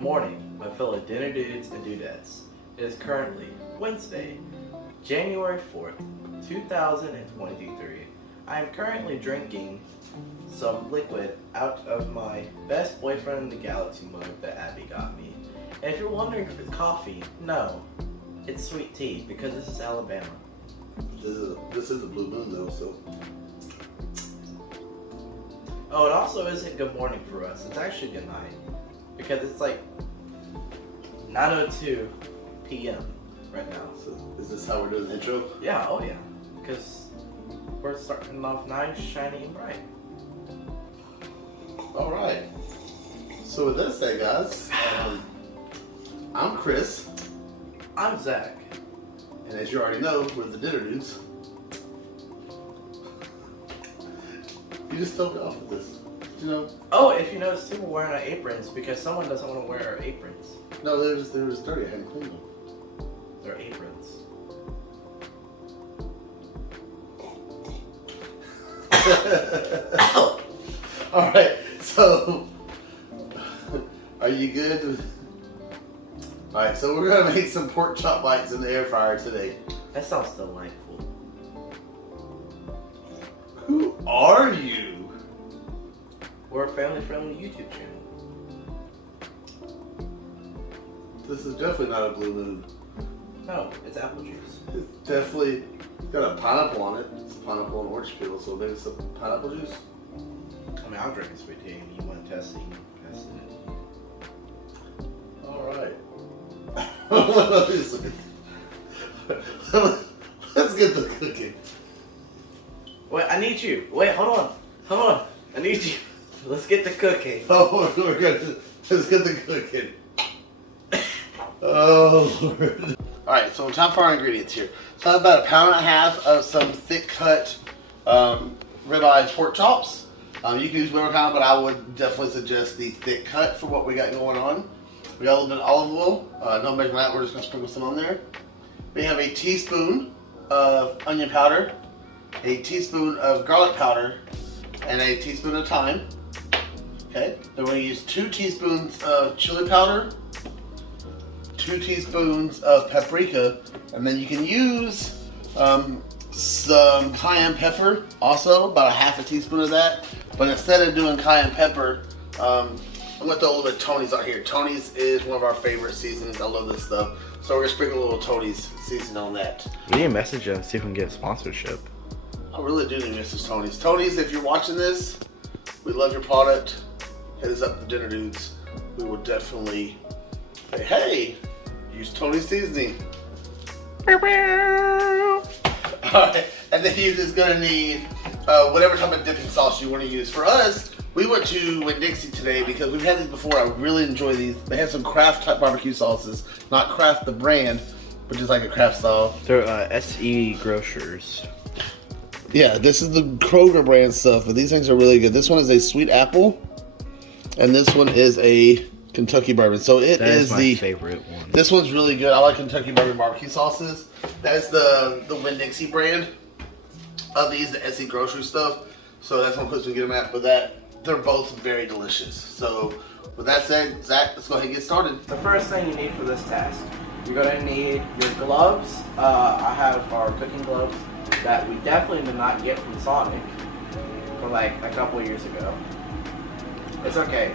Morning, my fellow dinner dudes and dudettes. It is currently Wednesday, January 4th, 2023. I am currently drinking some liquid out of my best boyfriend in the galaxy mug that Abby got me. And if you're wondering if it's coffee, no, it's sweet tea because this is Alabama. This is a blue moon though, so. Oh, it also isn't good morning for us. It's actually good night because it's like 9:02 p.m. right now. So is this how we're doing the intro? Yeah, oh yeah, because we're starting off nice, shiny, and bright. All right. So with that said, guys, I'm Chris. I'm Zach. And as you already know, we're the dinner dudes. You just told me off with this. You know? Oh, if you notice too, we're wearing our aprons because someone doesn't want to wear our aprons. No, they were just dirty. I hadn't cleaned them. They're aprons. All right. So, are you good? All right. So we're gonna make some pork chop bites in the air fryer today. That sounds delightful. Who are you? We're a family-friendly YouTube channel. This is definitely not a blue moon. No, it's apple juice. It's definitely got a pineapple on it. It's pineapple and orange peel, so maybe it's some pineapple juice. I mean, I'm drinking sweet tea. You want to test it? You can test it. All right. Let's get the cooking. Wait, I need you. Wait, hold on. Hold on. I need you. Let's get the cooking. Oh, we're good. Let's get the cooking. Oh, Lord. All right, so time for our ingredients here. So I have about 1.5 pounds of some thick cut ribeye pork chops. You can use whatever kind, but I would definitely suggest the thick cut for what we got going on. We got a little bit of olive oil. No measurement, that. We're just gonna sprinkle some on there. We have a teaspoon of onion powder, a teaspoon of garlic powder, and a teaspoon of thyme. Okay, then we're gonna use 2 teaspoons of chili powder, 2 teaspoons of paprika, and then you can use some cayenne pepper, also about 1/2 teaspoon of that. But instead of doing cayenne pepper, I'm gonna throw a little bit of Tony's on here. Tony's is one of our favorite seasonings. I love this stuff. So we're gonna sprinkle a little Tony's seasoning on that. We need to message them, see if we can get a sponsorship. I really do need Mrs. Tony's. Tony's, if you're watching this, we love your product. Hit us up, the dinner dudes. We will definitely say, hey, use Tony's seasoning. Alright, and then you're just gonna need whatever type of dipping sauce you want to use. For us, we went to Winn-Dixie today because we've had these before. I really enjoy these. They have some Kraft type barbecue sauces, not Kraft the brand, but just like a Kraft style. They're SE Grocers. Yeah, this is the Kroger brand stuff, but these things are really good. This one is a sweet apple, and this one is a Kentucky bourbon. So that is my favorite one. This one's really good. I like Kentucky bourbon barbecue sauces. That is the Winn-Dixie brand of these, the SE grocery stuff. So that's one place we get them at. But they're both very delicious. So with that said, Zach, let's go ahead and get started. The first thing you need for this task, you're gonna need your gloves. I have our cooking gloves that we definitely did not get from Sonic for like a couple years ago. It's okay.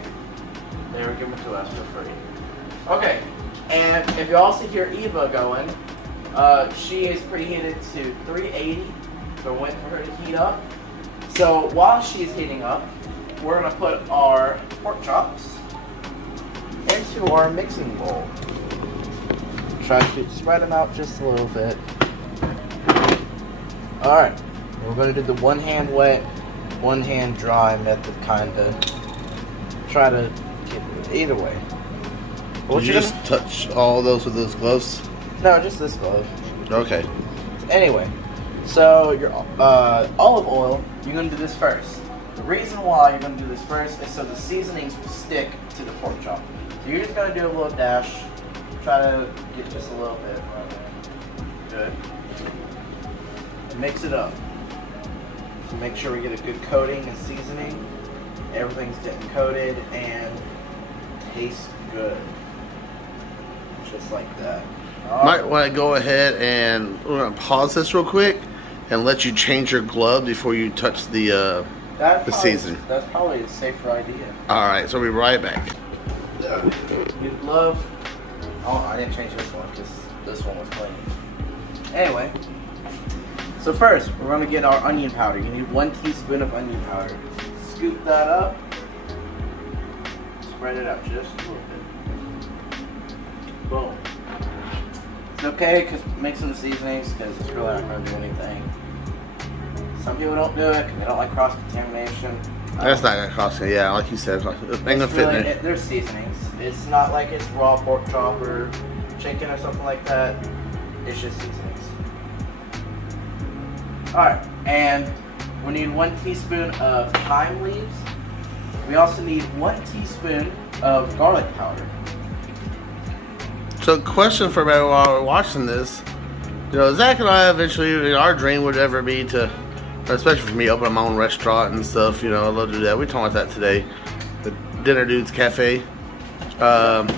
They were given to us for free. Okay, and if you also hear Eva going, she is preheated to 380, so we're waiting for her to heat up. So while she's heating up, we're gonna put our pork chops into our mixing bowl. Try to spread them out just a little bit. Alright, we're gonna do the one hand wet, one hand dry method, kinda. Try to get it either way. Did you just touch all those with those gloves? No, just this glove. Okay. Anyway, so your olive oil, you're going to do this first. The reason why you're going to do this first is so the seasonings will stick to the pork chop. So you're just going to do a little dash. Try to get just a little bit right there. Good. Mix it up. So make sure we get a good coating and seasoning. Everything's getting coated and taste good. Just like that. Might want to go ahead and we're gonna pause this real quick and let you change your glove before you touch the seasoning. That's probably a safer idea. All right, so we'll be right back. Your glove. Oh, I didn't change this one because this one was clean. Anyway, so first we're gonna get our onion powder. You need 1 teaspoon of onion powder. Scoop that up. Spread it out just a little bit. Boom. It's okay because mixing the seasonings because it's really not gonna do anything. Some people don't do it because they don't like cross contamination. That's not gonna cost you. Yeah, like you said, it ain't gonna fit in there. There's seasonings. It's not like it's raw pork chop or chicken or something like that. It's just seasonings. Alright, and we need 1 teaspoon of thyme leaves. We also need 1 teaspoon of garlic powder. So, question for everybody while we're watching this. You know, Zach and I eventually, our dream would ever be to, especially for me, open my own restaurant and stuff. You know, I'd love to do that. We talked about that today. The Dinner Dudes Cafe. But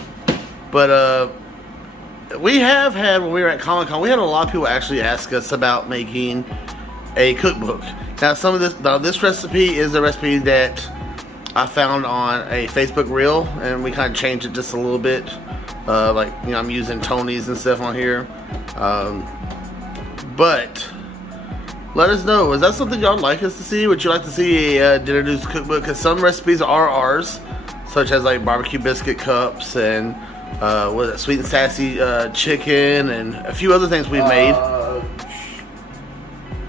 we have had, when we were at Comic-Con, we had a lot of people actually ask us about making a cookbook. Now, this recipe is a recipe that I found on a Facebook reel, and we kind of changed it just a little bit. Like, you know, I'm using Tony's and stuff on here. But let us know, is that something y'all like us to see? Would you like to see a Dinner Dudes cookbook? Because some recipes are ours, such as like barbecue biscuit cups and what is it, sweet and sassy chicken and a few other things we've made.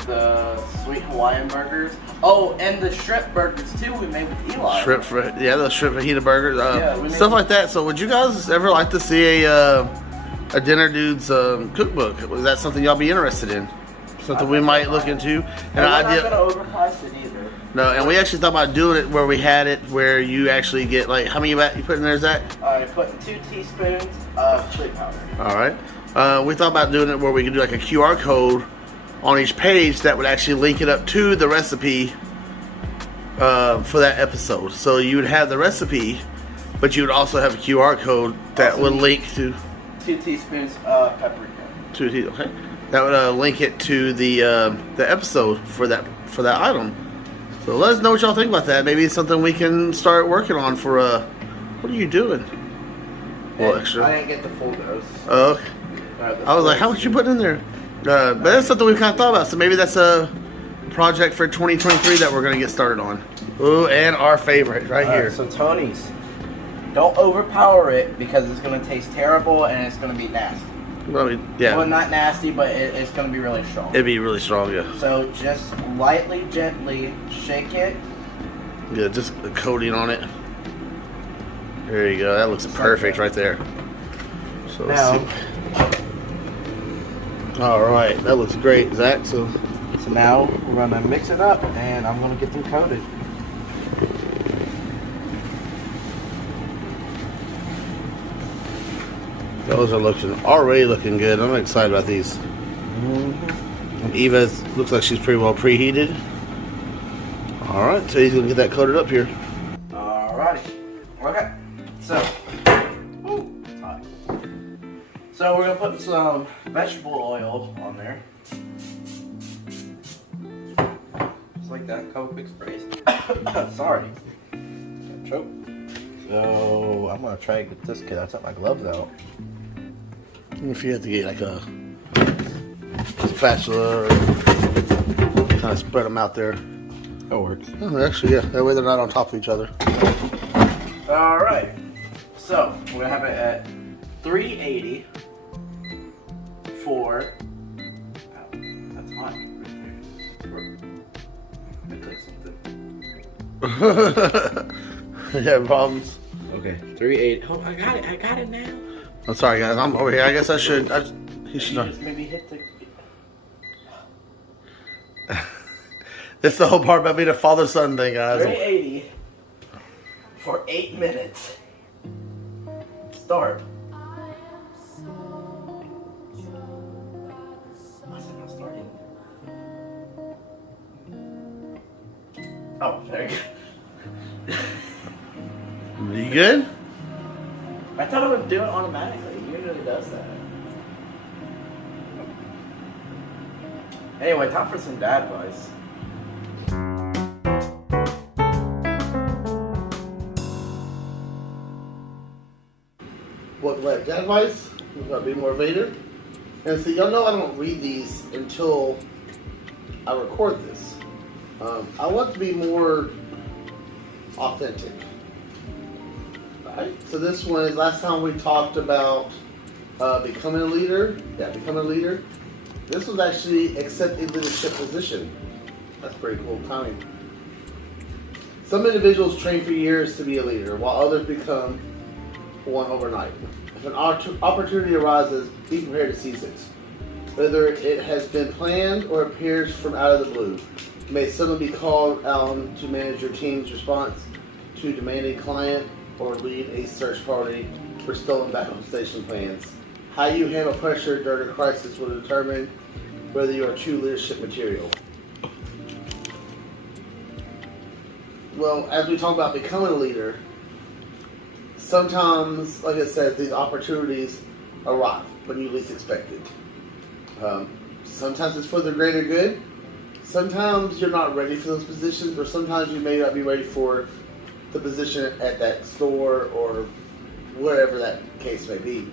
The sweet Hawaiian burgers. Oh, and the shrimp burgers too we made with Eli. The shrimp fajita burgers, stuff like that. So would you guys ever like to see a Dinner Dudes cookbook? Was that something y'all be interested in? Something we might look into? And we're not gonna overprice it either. No, and we actually thought about doing it where we had it where you actually get like, how many you put in there, Zach? I put 2 teaspoons of chili powder. All right. We thought about doing it where we could do like a QR code on each page that would actually link it up to the recipe for that episode. So you would have the recipe, but you would also have a QR code that would link to 2 teaspoons of paprika. Okay. That would link it to the episode for that item. So let us know what y'all think about that. Maybe it's something we can start working on for what are you doing? A little extra. I didn't get the full dose. Oh, okay. I was like, how much you putting in there? But that's something we've kind of thought about. So maybe that's a project for 2023 that we're going to get started on. Ooh, and our favorite right here. So Tony's. Don't overpower it because it's going to taste terrible and it's going to be nasty. Well, yeah. Well, not nasty, but it's going to be really strong. It'd be really strong, yeah. So just lightly, gently shake it. Yeah, just a coating on it. There you go. That looks perfect right there. So now, let's see. All right, that looks great, Zach. So now we're going to mix it up, and I'm going to get them coated. Those are already looking good. I'm excited about these. And Eva looks like she's pretty well preheated. All right, so he's gonna get that coated up here. All righty. Okay. So, it's hot. So we're gonna put some vegetable oil on there. Just like that. Couple quick sprays. Sorry. Choke. So I'm gonna try to get this kid. I took my gloves out. If you have to get like a spatula or kind of spread them out there. That works. Oh, actually, yeah. That way they're not on top of each other. All right. So we're gonna have it at 380 for. Ow, that's hot. I clicked something. You have problems? Okay, 380. Oh, I got it now. I'm sorry, guys. I'm over here. I guess I should. He should not. Just maybe hit the. This is the whole part about being a father-son thing, guys. 380 for 8 minutes. Start. Why is it not starting? Oh, there you go. You good? I thought it would do it automatically. It usually does that. Anyway, time for some dad advice. Welcome back to Dad Advice. We're going to be more Vader. And so y'all know I don't read these until I record this. I want to be more authentic. Alright, so this one is last time we talked about becoming a leader. Yeah, becoming a leader. This was actually accept a leadership position. That's pretty cool timing. Some individuals train for years to be a leader, while others become one overnight. If an opportunity arises, be prepared to seize it. Whether it has been planned or appears from out of the blue, you may suddenly be called out to manage your team's response to a demanding client or lead a search party for stolen backup station plans. How you handle pressure during a crisis will determine whether you are true leadership material. Well, as we talk about becoming a leader, sometimes, like I said, these opportunities arrive when you least expect it. Sometimes it's for the greater good. Sometimes you're not ready for those positions, or sometimes you may not be ready for the position at that store or wherever that case may be.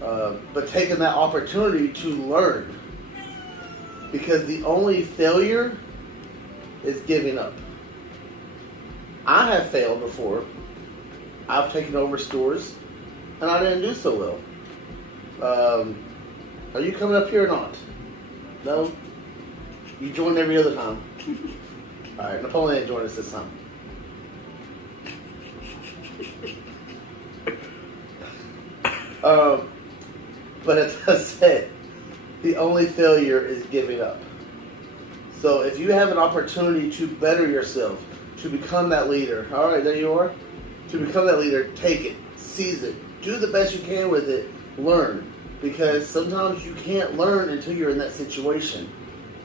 But taking that opportunity to learn, because the only failure is giving up. I have failed before. I've taken over stores, and I didn't do so well. Are you coming up here or not? No? You joined every other time. Alright, Napoleon ain't joined us this time. But as I said, the only failure is giving up. So if you have an opportunity to better yourself, to become that leader, alright, there you are. To become that leader, take it, seize it, do the best you can with it, learn. Because sometimes you can't learn until you're in that situation.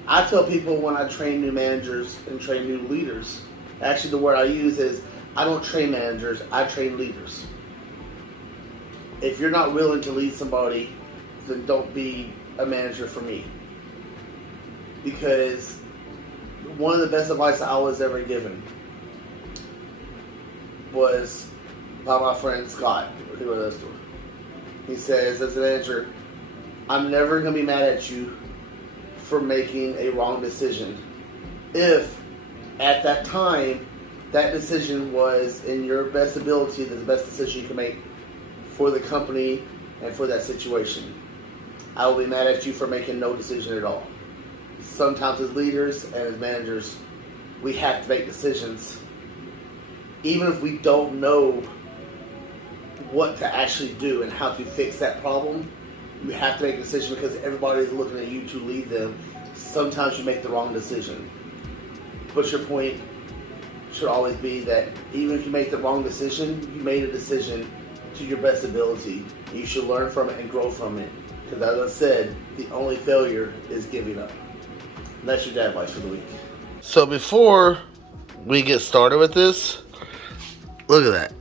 I tell people when I train new managers and train new leaders, actually the word I use is, I don't train managers, I train leaders. If you're not willing to lead somebody, then don't be a manager for me. Because one of the best advice I was ever given was by my friend Scott. He says, as a manager, I'm never going to be mad at you for making a wrong decision if at that time that decision was in your best ability, the best decision you can make for the company and for that situation. I will be mad at you for making no decision at all. Sometimes as leaders and as managers, we have to make decisions even if we don't know what to actually do and how to fix that problem. You have to make a decision because everybody is looking at you to lead them. Sometimes you make the wrong decision. But your point should always be that even if you make the wrong decision, you made a decision to your best ability. You should learn from it and grow from it. Because as I said, the only failure is giving up. And that's your dad advice for the week. So before we get started with this, look at that.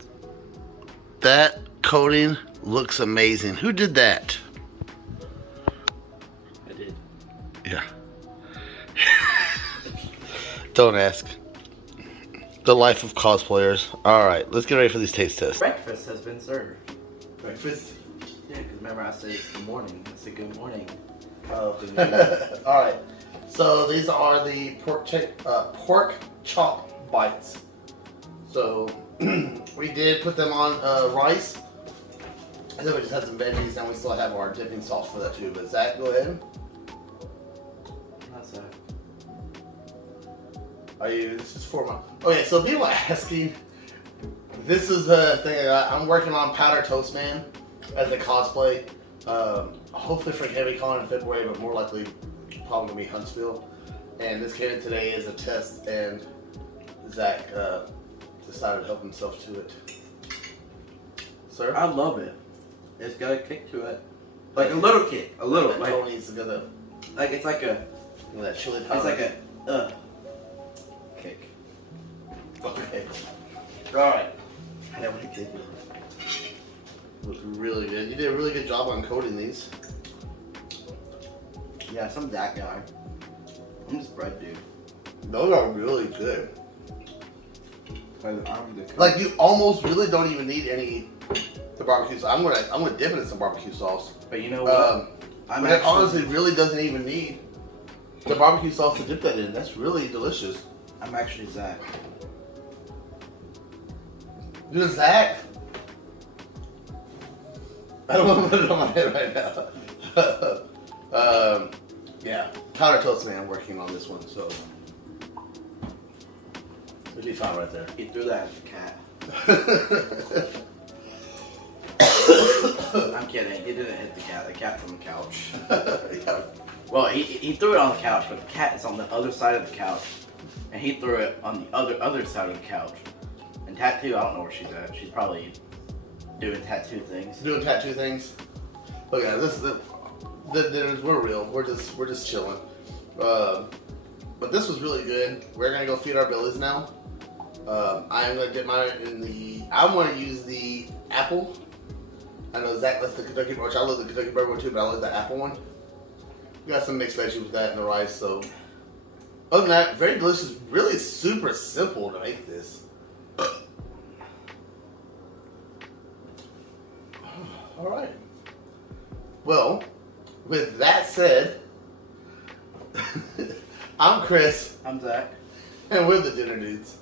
That coating looks amazing. Who did that? I did. Yeah. Don't ask. The life of cosplayers. Alright, let's get ready for these taste tests. Breakfast has been served. Breakfast? Yeah, because remember I said it's good morning. I said good morning. Oh. Alright. So these are the pork chop bites. So we did put them on rice. And then we just had some veggies and we still have our dipping sauce for that too. But Zach, go ahead. That's it. This is for my... Okay, so people are asking, this is the thing I got. I'm working on Powder Toast Man as a cosplay. Hopefully for Heavy Con in February, but more likely probably going to be Huntsville. And this came in today as a test, and Zach decided to help himself to it. Sir? I love it. It's got a kick to it. Like a little kick. A little. That Like, Tony's gonna... like it's like a... That chili powder. It's like a... kick. Okay. Alright. I never did. Looks really good. You did a really good job on coating these. Yes, I'm that guy. I'm this bread dude. Those are really good. I'm the cook. Like you almost really don't even need any the barbecue sauce. I'm gonna dip it in some barbecue sauce. But you know what? But it honestly really doesn't even need the barbecue sauce to dip that in. That's really delicious. I'm actually Zach. You're Zach? I don't want to put it on my head right now. Yeah, Powder Toast Man working on this one, so it'll be fine right there. He threw that at the cat. I'm kidding. He didn't hit the cat. The cat's on the couch. Yeah. Well, he threw it on the couch, but the cat is on the other side of the couch, and he threw it on the other side of the couch. And Tattoo, I don't know where she's at. She's probably doing tattoo things. Doing tattoo things. Look at this. The dinners, we're real. We're just chilling. But this was really good. We're gonna go feed our bellies now. I am gonna dip mine in the. I'm gonna use the apple. I know Zach likes the Kentucky, which I love the Kentucky Bourbon one too, but I like the apple one. We got some mixed veggies with that and the rice. So other than that, very delicious. Really super simple to make this. All right. Well, with that said, I'm Chris. I'm Zach. And we're the Dinner Dudes.